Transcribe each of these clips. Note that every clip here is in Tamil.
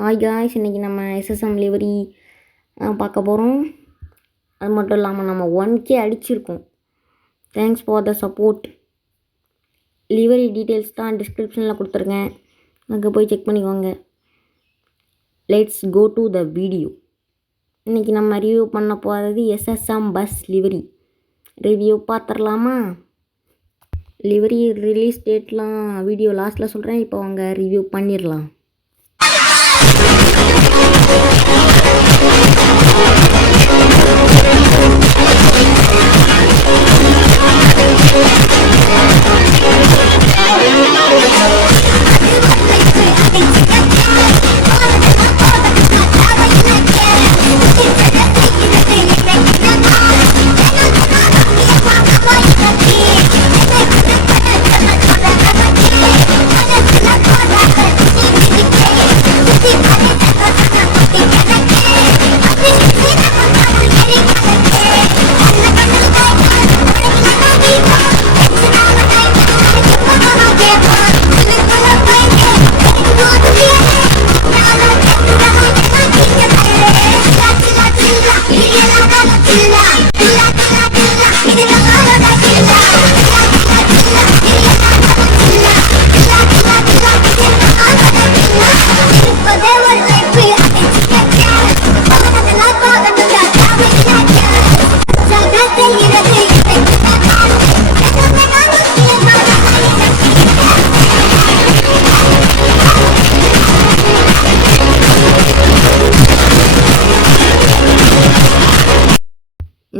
ஹாய் காய்ஸ், இன்றைக்கி நம்ம எஸ்எஸ்எம் லிவரி பார்க்க போகிறோம். அது மட்டும் இல்லாமல் நம்ம 1K அடிச்சிருக்கோம். Thanks for the support. Livery details தான் டிஸ்கிரிப்ஷனில் கொடுத்துருக்கேன், அங்கே போய் செக் பண்ணிக்கோங்க. Let's go to the video. இன்றைக்கி நம்ம ரிவ்யூ பண்ண போகிறது எஸ்எஸ்எம் பஸ் லிவரி ரிவ்யூ பார்த்துடலாமா? லிவரி ரிலீஸ் டேட்லாம் வீடியோ லாஸ்ட்டில் சொல்கிறேன். இப்போ அவங்க ரிவ்யூ பண்ணிடலாம்.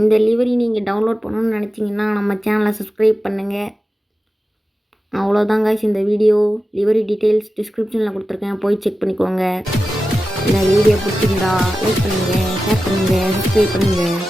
இந்த லிவரி நீங்கள் டவுன்லோட் பண்ணணும்னு நினச்சிங்கன்னா நம்ம சேனலை சப்ஸ்கிரைப் பண்ணுங்கள். அவ்வளோதான் காய்ஸ் இந்த வீடியோ. லிவரி டீட்டெயில்ஸ் டிஸ்கிரிப்ஷனில் கொடுத்துருக்கேன், போய் செக் பண்ணிக்கோங்க. இந்த வீடியோ பிடிச்சிருந்தா லைக் பண்ணுங்கள், ஷேர் பண்ணுங்கள், சப்ஸ்கிரைப் பண்ணுங்கள்.